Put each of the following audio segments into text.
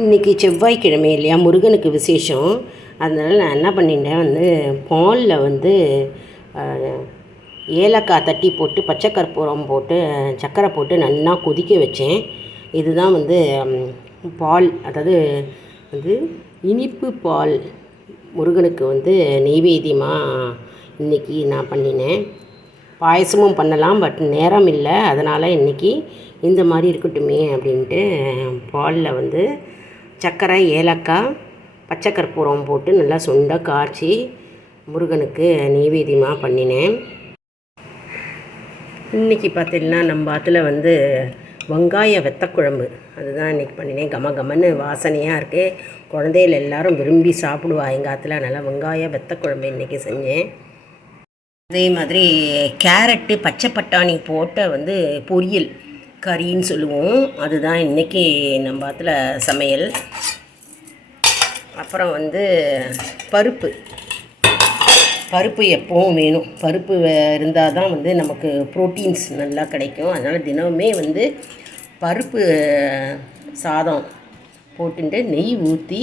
இன்றைக்கி செவ்வாய்க்கிழமை இல்லையா, முருகனுக்கு விசேஷம். அதனால் நான் என்ன பண்ணிட்டேன், பாலில் ஏலக்காய் தட்டி போட்டு பச்சை கற்பூரம் போட்டு சர்க்கரை போட்டு நல்லா கொதிக்க வச்சேன். இதுதான் பால், அதாவது இனிப்பு பால் முருகனுக்கு நெய்வேத்தியமாக இன்றைக்கி நான் பண்ணினேன். பாயசமும் பண்ணலாம், பட் நேரம் இல்லை. அதனால் இன்றைக்கி இந்த மாதிரி இருக்கட்டுமே அப்படின்ட்டு பாலில் சர்க்கரை, ஏலக்காய், பச்சை கற்பூரம் போட்டு நல்லா சுண்ட காய்ச்சி முருகனுக்கு நெய்வேத்தியமாக பண்ணினேன். இன்றைக்கி பார்த்திங்கன்னா நம்ம அதில் வெங்காய வெத்தக்குழம்பு அதுதான் இன்றைக்கி பண்ணினேன். கமன்னு வாசனையாக இருக்குது. குழந்தைகள் எல்லோரும் விரும்பி சாப்பிடுவா எங்கள் ஆற்றுல. நல்லா வெங்காய வெத்தக்குழம்பு இன்றைக்கி செஞ்சேன். அதே மாதிரி கேரட்டு, பச்சை பட்டாணி போட்ட பொரியல், கறின்னு சொல்லுவோம். அதுதான் இன்றைக்கி நம்ம அதில் சமையல். அப்புறம் பருப்பு எப்பவும் வேணும். பருப்பு இருந்தால் தான் நமக்கு ப்ரோட்டீன்ஸ் நல்லா கிடைக்கும். அதனால் தினமுமே பருப்பு சாதம் போட்டுட்டு நெய் ஊற்றி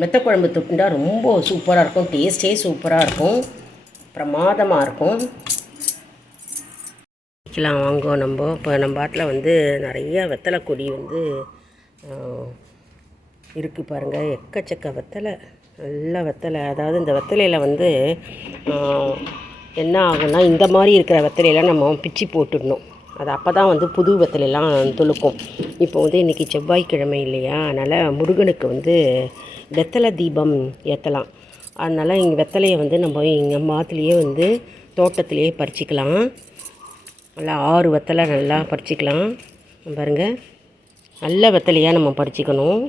மெத்தக்குழம்பு தொட்டுண்டா ரொம்ப சூப்பராக இருக்கும். டேஸ்ட்டே சூப்பராக இருக்கும், பிரமாதமாக இருக்கும். வாங்குவோம் நம்ம. இப்போ நம்ம ஆட்டில் நிறைய வெத்தலை கொடி இருக்குது பாருங்கள். எக்கச்சக்க வெத்தலை, நல்ல வெத்தலை. அதாவது இந்த வெத்தலையில் என்ன ஆகும்னா, இந்த மாதிரி இருக்கிற வெத்தலையெல்லாம் நம்ம பிச்சு போட்டுடணும். அது அப்போ தான் புது வெத்தலையெல்லாம் துளுக்கும். இப்போ இன்றைக்கி செவ்வாய்க்கிழமை இல்லையா, அதனால் முருகனுக்கு வெத்தலை தீபம் ஏற்றலாம். அதனால் இங்கே வெத்தலையை நம்ம எங்கள் மாத்துலேயே தோட்டத்திலேயே பறிச்சிக்கலாம். நல்லா 6 வெத்தலை நல்லா பறிச்சிக்கலாம். பாருங்கள், நல்ல வெத்தலையாக நம்ம பறிச்சிக்கணும்.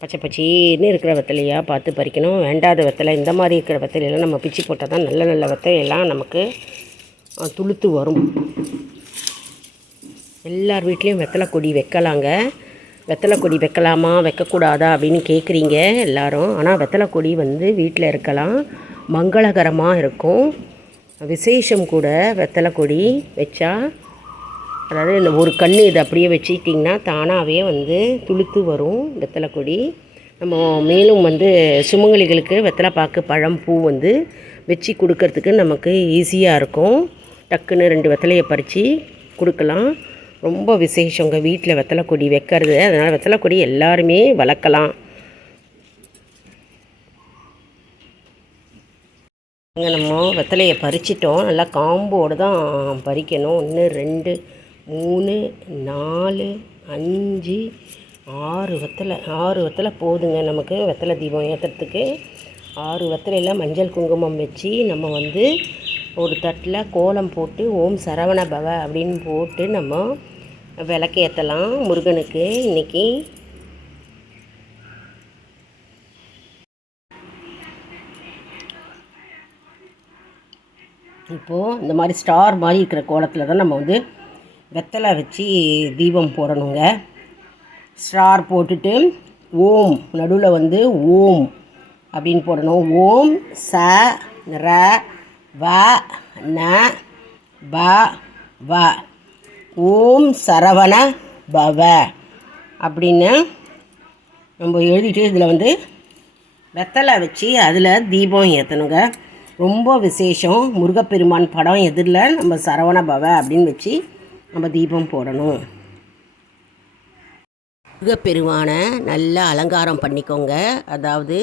பச்சை பச்சைன்னு இருக்கிற வெத்தலையாக பார்த்து பறிக்கணும். வேண்டாத வெத்தலை, இந்த மாதிரி இருக்கிற வெத்தலையெல்லாம் நம்ம பிச்சு போட்டால் தான் நல்ல நல்ல வெத்தலையெல்லாம் நமக்கு துளுத்து வரும். எல்லார் வீட்லேயும் வெத்தலை கொடி வைக்கலாங்க. வெத்தலை கொடி வைக்கலாமா வைக்கக்கூடாதா அப்படின்னு கேட்குறீங்க எல்லோரும். ஆனால் வெத்தலை கொடி வீட்டில் இருக்கலாம், மங்களகரமாக இருக்கும். விசேஷம் கூட வெத்தலை கொடி வச்சா, அதாவது இந்த ஒரு கன்று இதை அப்படியே வச்சுக்கிட்டிங்கன்னா தானாகவே துளுத்து வரும் வெத்தலை கொடி. நம்ம மேலும் சுமங்கலிகளுக்கு வெத்தலை பாக்கு, பழம், பூ வச்சு கொடுக்கறதுக்கு நமக்கு ஈஸியாக இருக்கும். டக்குன்னு 2 வெத்தலையை பறித்து கொடுக்கலாம். ரொம்ப விசேஷங்க வீட்டில் வெத்தலை கொடி வைக்கிறது. அதனால் வெத்தலை கொடி எல்லாருமே வளர்க்கலாம். இங்கே நம்ம வெத்தலையை பறிச்சிட்டோம். நல்லா காம்போடு தான் பறிக்கணும். 1 2 3 4 5 6 வெத்தலை. 6 வெத்தலை போதுங்க நமக்கு வெத்தலை தீபம் ஏற்றுறதுக்கு. 6 வெத்தலையில் மஞ்சள் குங்குமம் வச்சு நம்ம ஒரு தட்டில் கோலம் போட்டு ஓம் சரவண பவ அப்படின்னு போட்டு நம்ம விளக்கேற்றலாம் முருகனுக்கு இன்றைக்கி. இப்போது இந்த மாதிரி ஸ்டார் மாதிரி இருக்கிற கோலத்தில் தான் நம்ம வெத்தலை வச்சு தீபம் போடணுங்க. ஸ்டார் போட்டுட்டு ஓம் நடுவில் ஓம் அப்படின்னு போடணும். ஓம் ச ர வ ந ப வ, ஓம் சரவண பவ அப்படின்னு நம்ம எழுதிட்டு இதில் வெத்தலை வச்சு அதில் தீபம் ஏற்றணுங்க. ரொம்ப விசேஷம். முருகப்பெருமான் படம் எதிரில் நம்ம சரவண பவ அப்படின்னு வச்சு நம்ம தீபம் போடணும். முருகப்பெருமானை நல்லா அலங்காரம் பண்ணிக்கோங்க. அதாவது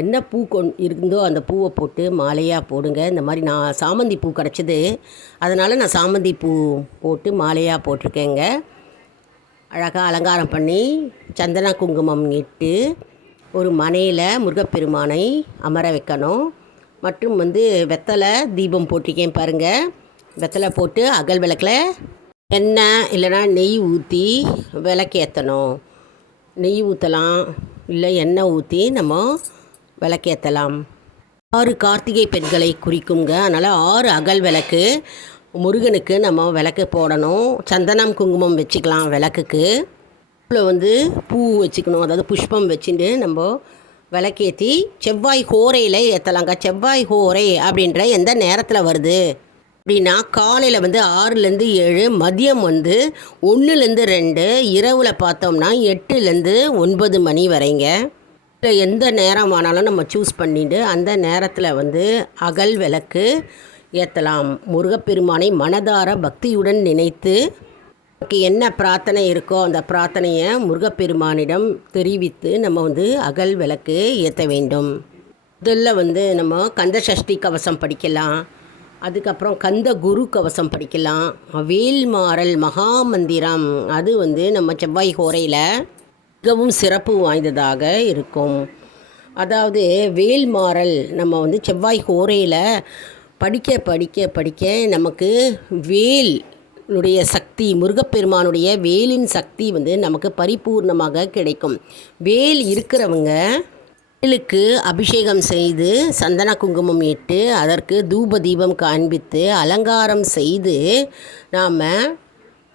என்ன பூ இருந்தோ அந்த பூவை போட்டு மாலையாக போடுங்க. இந்த மாதிரி நான் சாமந்தி பூ கிடச்சிது, அதனால் நான் சாமந்தி பூ போட்டு மாலையாக போட்டிருக்கேங்க. அழகாக அலங்காரம் பண்ணி சந்தன குங்குமம் இட்டு ஒரு மனையில் முருகப்பெருமானை அமர வைக்கணும். மற்றும் வெத்தலை தீபம் போட்டிருக்கேன் பாருங்கள். வெத்தலை போட்டு அகல் விளக்கில் எண்ணெய் இல்லைனா நெய் ஊற்றி விளக்கேற்றணும். நெய் ஊற்றலாம், இல்லை எண்ணெய் ஊற்றி நம்ம விளக்கேற்றலாம். 6 கார்த்திகை பெண்களை குறிக்குங்க. அதனால் 6 அகல் விளக்கு முருகனுக்கு நம்ம விளக்கு போடணும். சந்தனம் குங்குமம் வச்சுக்கலாம் விளக்குக்கு. இதில் பூ வச்சுக்கணும், அதாவது புஷ்பம் வச்சுட்டு நம்ம விளக்கேற்றி செவ்வாய் ஹோரையில் ஏற்றலாங்க. செவ்வாய் ஹோரை அப்படின்ற எந்த நேரத்தில் வருது அப்படின்னா காலையில் வந்து 6லேருந்து 7, மதியம் வந்து 1லேருந்து 2, இரவில் பார்த்தோம்னா 8லேருந்து 9 மணி வரைங்க. இல்லை எந்த நேரம் ஆனாலும் நம்ம சூஸ் பண்ணிட்டு அந்த நேரத்தில் வந்து அகல் விளக்கு ஏற்றலாம். முருகப்பெருமானை மனதார பக்தியுடன் நினைத்து நமக்கு என்ன பிரார்த்தனை இருக்கோ அந்த பிரார்த்தனையை முருகப்பெருமானிடம் தெரிவித்து நம்ம வந்து அகல் விளக்கு ஏற்ற வேண்டும். முதல்ல வந்து நம்ம கந்த சஷ்டி கவசம் படிக்கலாம். அதுக்கப்புறம் கந்த குரு கவசம் படிக்கலாம். வேல்மாறல் மகாமந்திரம் அது வந்து நம்ம செவ்வாய் ஹோரையில் மிகவும் சிறப்பு வாய்ந்ததாக இருக்கும். அதாவது வேல்மாறல் நம்ம வந்து செவ்வாய் ஹோரையில் படிக்க படிக்க படிக்க நமக்கு வேலுடைய சக்தி, முருகப்பெருமானுடைய வேலின் சக்தி வந்து நமக்கு பரிபூர்ணமாக கிடைக்கும். வேல் இருக்கிறவங்க வேலுக்கு அபிஷேகம் செய்து சந்தன குங்குமம் இட்டு அதற்கு தூப தீபம் காண்பித்து அலங்காரம் செய்து நாம்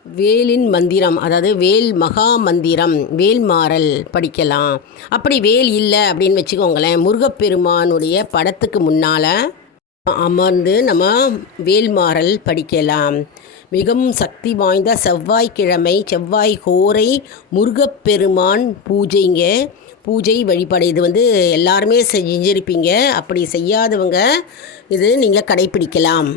வேலின் மந்திரம், அதாவது வேல் மகா மந்திரம், வேல்மாறல் படிக்கலாம். அப்படி வேல் இல்லை அப்படின்னு வச்சுக்கோங்களேன், முருகப்பெருமானுடைய படத்துக்கு முன்னால் அமர்ந்து நம்ம வேல்மாறல் படிக்கலாம். மிகவும் சக்தி வாய்ந்த செவ்வாய்க்கிழமை செவ்வாய் ஹோரை முருகப்பெருமான் பூஜைங்க. பூஜை வழிபாடு இது வந்து எல்லாருமே செஞ்சிருப்பீங்க. அப்படி செய்யாதவங்க இது நீங்கள் கடைப்பிடிக்கலாம்.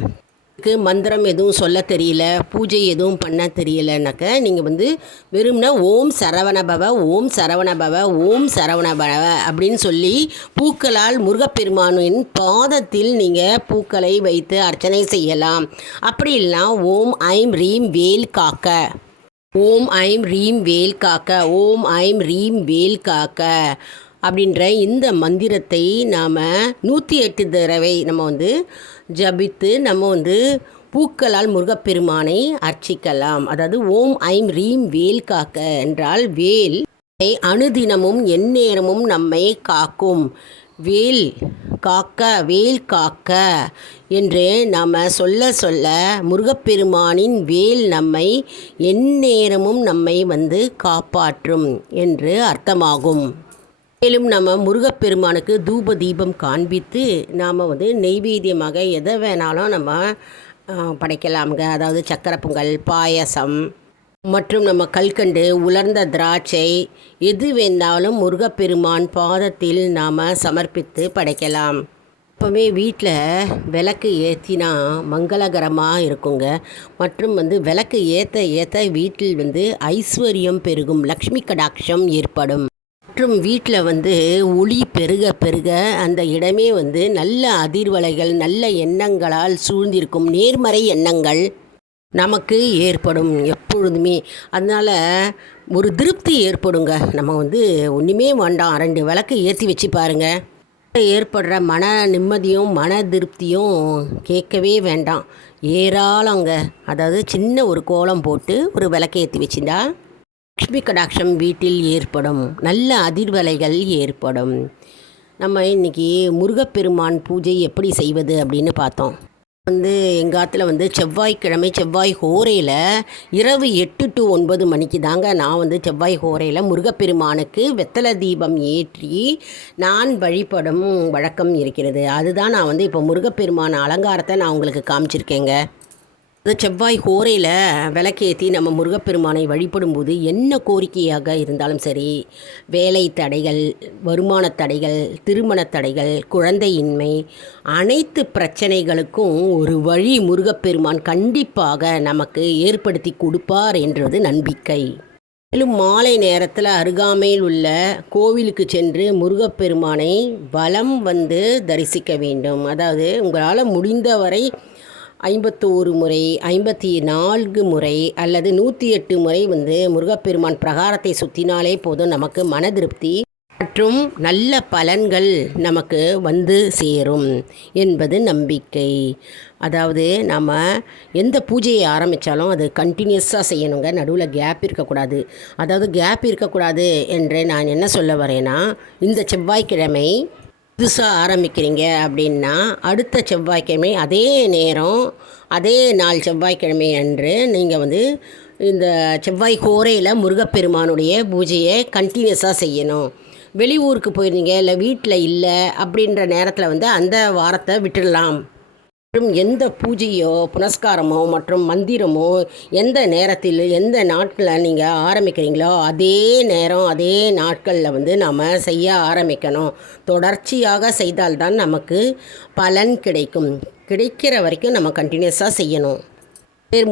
மந்திரம் எதுவும் சொல்ல தெரியல, பூஜை எதுவும் பண்ண தெரியலனாக்க நீங்கள் வந்து வெறும்னா ஓம் சரவணபவ ஓம் சரவணபவ ஓம் சரவணபவ அப்படின்னு சொல்லி பூக்களால் முருகப்பெருமானின் பாதத்தில் நீங்கள் பூக்களை வைத்து அர்ச்சனை செய்யலாம். அப்படி இல்லைனா ஓம் ஐம் ரீம் வேல் காக்க, ஓம் ஐம் ரீம் வேல் காக்க, ஓம் ஐம் ரீம் வேல் காக்க அப்படின்ற இந்த மந்திரத்தை நாம் 108 தடவை நம்ம வந்து ஜபித்து நம்ம வந்து பூக்களால் முருகப்பெருமானை அர்ச்சிக்கலாம். அதாவது ஓம் ஐம் ரீம் வேல் காக்க என்றால் வேல் அனுதினமும் எந்நேரமும் நம்மை காக்கும். வேல் காக்க வேல் காக்க என்று நாம் சொல்ல சொல்ல முருகப்பெருமானின் வேல் நம்மை எந்நேரமும் நம்மை வந்து காப்பாற்றும் என்று அர்த்தமாகும். மேலும் நம்ம முருகப்பெருமானுக்கு தூப தீபம் காண்பித்து நாம் வந்து நெய்வேத்தியமாக எதை வேணாலும் நம்ம படைக்கலாம்ங்க. அதாவது சக்கரை பொங்கல், பாயசம் மற்றும் நம்ம கல்கண்டு, உலர்ந்த திராட்சை எது வேணாலும் முருகப்பெருமான் பாதத்தில் நாம் சமர்ப்பித்து படைக்கலாம். எப்போவுமே வீட்டில் விளக்கு ஏற்றினா மங்களகரமாக இருக்குங்க. மற்றும் வந்து விளக்கு ஏற்ற ஏற்ற வீட்டில் வந்து ஐஸ்வர்யம் பெருகும், லக்ஷ்மி கடாட்சம் ஏற்படும். மற்றும் வீட்டில் வந்து ஒளி பெருக பெருக அந்த இடமே வந்து நல்ல அதிர்வலைகள், நல்ல எண்ணங்களால் சூழ்ந்திருக்கும். நேர்மறை எண்ணங்கள் நமக்கு ஏற்படும் எப்பொழுதுமே. அதனால் ஒரு திருப்தி ஏற்படுங்க. நம்ம வந்து ஒன்றுமே வேண்டாம், 2 விளக்கு ஏற்றி வச்சு பாருங்கள், ஏற்படுற மன நிம்மதியும் மன திருப்தியும் கேட்கவே வேண்டாம். ஏராளங்க. அதாவது சின்ன ஒரு கோலம் போட்டு ஒரு விளக்கு ஏற்றி வச்சுட்டா லக்ஷ்மி கடாட்சம் வீட்டில் ஏற்படும், நல்ல அதிர்வலைகள் ஏற்படும். நம்ம இன்றைக்கி முருகப்பெருமான் பூஜை எப்படி செய்வது அப்படின்னு பார்த்தோம். வந்து எங்கள் ஆற்றுல வந்து செவ்வாய்க்கிழமை செவ்வாய் ஹோரையில் இரவு 8 to 9 மணிக்கு தாங்க நான் வந்து செவ்வாய் ஹோரையில் முருகப்பெருமானுக்கு வெத்தலை தீபம் ஏற்றி நான் வழிபடும் வழக்கம் இருக்கிறது. அதுதான் நான் வந்து இப்போ முருகப்பெருமான அலங்காரத்தை நான் உங்களுக்கு காமிச்சிருக்கேங்க. அந்த செவ்வாய் ஹோரையில் விளக்கேற்றி நம்ம முருகப்பெருமானை வழிபடும்போது என்ன கோரிக்கையாக இருந்தாலும் சரி, வேலை தடைகள், வருமான தடைகள், திருமண தடைகள், குழந்தையின்மை, அனைத்து பிரச்சனைகளுக்கும் ஒரு வழி முருகப்பெருமான் கண்டிப்பாக நமக்கு ஏற்படுத்தி கொடுப்பார் என்றது நம்பிக்கை. மேலும் மாலை நேரத்தில் அருகாமையில் உள்ள கோவிலுக்கு சென்று முருகப்பெருமானை வலம் வந்து தரிசிக்க வேண்டும். அதாவது உங்களால் முடிந்தவரை 51 முறை, 54 முறை அல்லது 108 முறை வந்து முருகப்பெருமான் பிரகாரத்தை சுற்றினாலே போதும். நமக்கு மன திருப்தி மற்றும் நல்ல பலன்கள் நமக்கு வந்து சேரும் என்பது நம்பிக்கை. அதாவது நம்ம எந்த பூஜையை ஆரம்பித்தாலும் அது கண்டினியூஸாக செய்யணுங்க. நடுவில் கேப் இருக்கக்கூடாது. அதாவது கேப் இருக்கக்கூடாது என்று நான் என்ன சொல்ல வரேன்னா, இந்த செவ்வாய்க்கிழமை புதுசாக ஆரம்பிக்கிறீங்க அப்படின்னா அடுத்த செவ்வாய்க்கிழமை அதே நேரம் அதே நாள் செவ்வாய்க்கிழமை அன்று நீங்கள் வந்து இந்த செவ்வாய் ஹோரையில் முருகப்பெருமானுடைய பூஜையை கண்டினியூஸாக செய்யணும். வெளியூருக்கு போயிருந்தீங்க இல்லை வீட்டில் இல்லை அப்படின்ற நேரத்தில் வந்து அந்த வாரத்தை விட்டுடலாம். மற்றும் எந்த பூஜையோ புனஸ்காரமோ மற்றும் மந்திரமோ எந்த நேரத்தில் எந்த நாட்களில் நீங்கள் ஆரம்பிக்கிறீங்களோ அதே நேரம் அதே நாட்களில் நாம் செய்ய ஆரம்பிக்கணும். தொடர்ச்சியாக செய்தால்தான் நமக்கு பலன் கிடைக்கும். கிடைக்கிற வரைக்கும் நம்ம கண்டினியூஸாக செய்யணும்.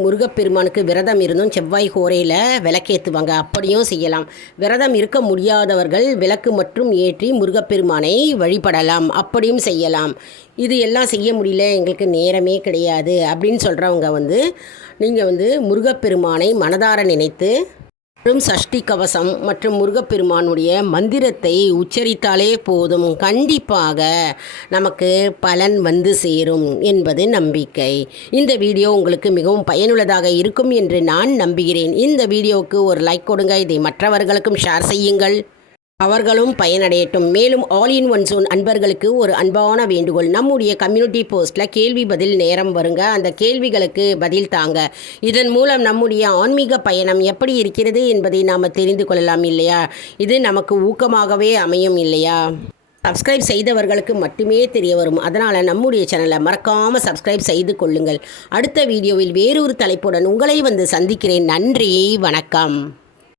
முருகப்பெருமானுக்கு விரதம் இருந்தும் செவ்வாய் ஹோரையில் விளக்கேற்றுவாங்க. அப்படியும் செய்யலாம். விரதம் இருக்க முடியாதவர்கள் விளக்கு மற்றும் ஏற்றி முருகப்பெருமானை வழிபடலாம். அப்படியும் செய்யலாம். இது எல்லாம் செய்ய முடியல, எங்களுக்கு நேரமே கிடையாது அப்படின்னு சொல்கிறவங்க நீங்கள் முருகப்பெருமானை மனதார நினைத்து மற்றும் சஷ்டி கவசம் மற்றும் முருகப்பெருமானுடைய மந்திரத்தை உச்சரித்தாலே போதும், கண்டிப்பாக நமக்கு பலன் சேரும் என்பது நம்பிக்கை. இந்த வீடியோ உங்களுக்கு மிகவும் பயனுள்ளதாக இருக்கும் என்று நான் நம்புகிறேன். இந்த வீடியோவுக்கு ஒரு லைக் கொடுங்க. இதை மற்றவர்களுக்கும் ஷேர் செய்யுங்கள், அவர்களும் பயனடையட்டும். மேலும் ஆல் இன் ஒன் ஜோன் அன்பர்களுக்கு ஒரு அன்பான வேண்டுகோள். நம்முடைய கம்யூனிட்டி போஸ்ட்டில் கேள்வி பதில் நேரம் வருங்க. அந்த கேள்விகளுக்கு பதில் தாங்க. இதன் மூலம் நம்முடைய ஆன்மீக பயணம் எப்படி இருக்கிறது என்பதை நாம் தெரிந்து கொள்ளலாம் இல்லையா? இது நமக்கு ஊக்கமாகவே அமையும் இல்லையா? சப்ஸ்கிரைப் செய்தவர்களுக்கு மட்டுமே தெரிய வரும். அதனால் நம்முடைய சேனலை மறக்காமல் சப்ஸ்கிரைப் செய்து கொள்ளுங்கள். அடுத்த வீடியோவில் வேறொரு தலைப்புடன் உங்களை சந்திக்கிறேன். நன்றி, வணக்கம்.